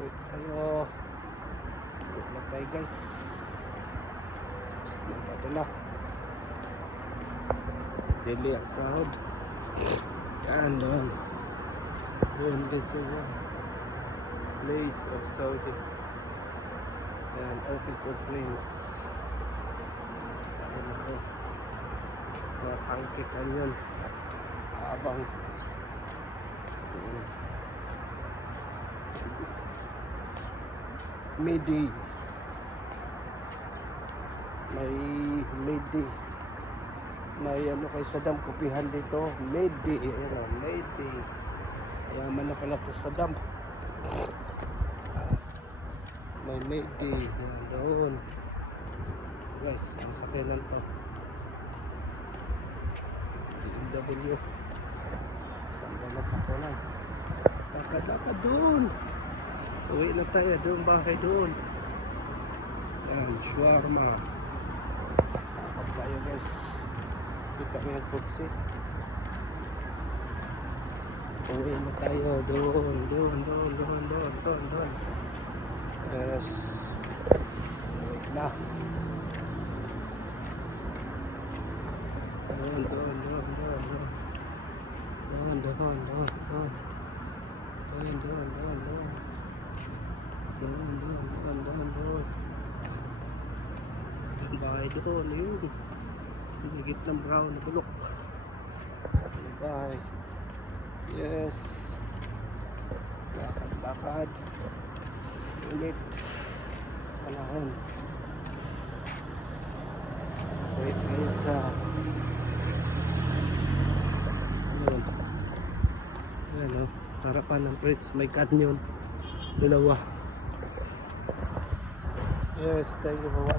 Wait tayo. Wait na tayo guys. Nagpadala. Dili ang sahod. Yan doon. Yun guys yun. Place of Saudi. Yan, Office of Planes. Ayan ako. Mga pangkikan yun. Abang. Mayday. May Mayday. May ano kay Saddam Kupihan dito. Mayday. Ayan, Mayday. Yaman na pala to Saddam. May Mayday. Ayan doon. Guys, ang sakinan to. BMW. Sanda sa kulang. Lakad doon. Uwi na tayo doon, bahay doon. Yan, shawarma. Lakad tayo guys. Kita mo yung kutsi. Uwi na tayo doon. Yes. Uwi na. Doon. Bahay doon, yun. Higit ng brown na bulok. Bahay. Yes. Lakad. Ulit. Panahon. Wait kayo sa Ayan o, harapan ng bridge, may canyon. Dalawa. Yes, thank you for watching.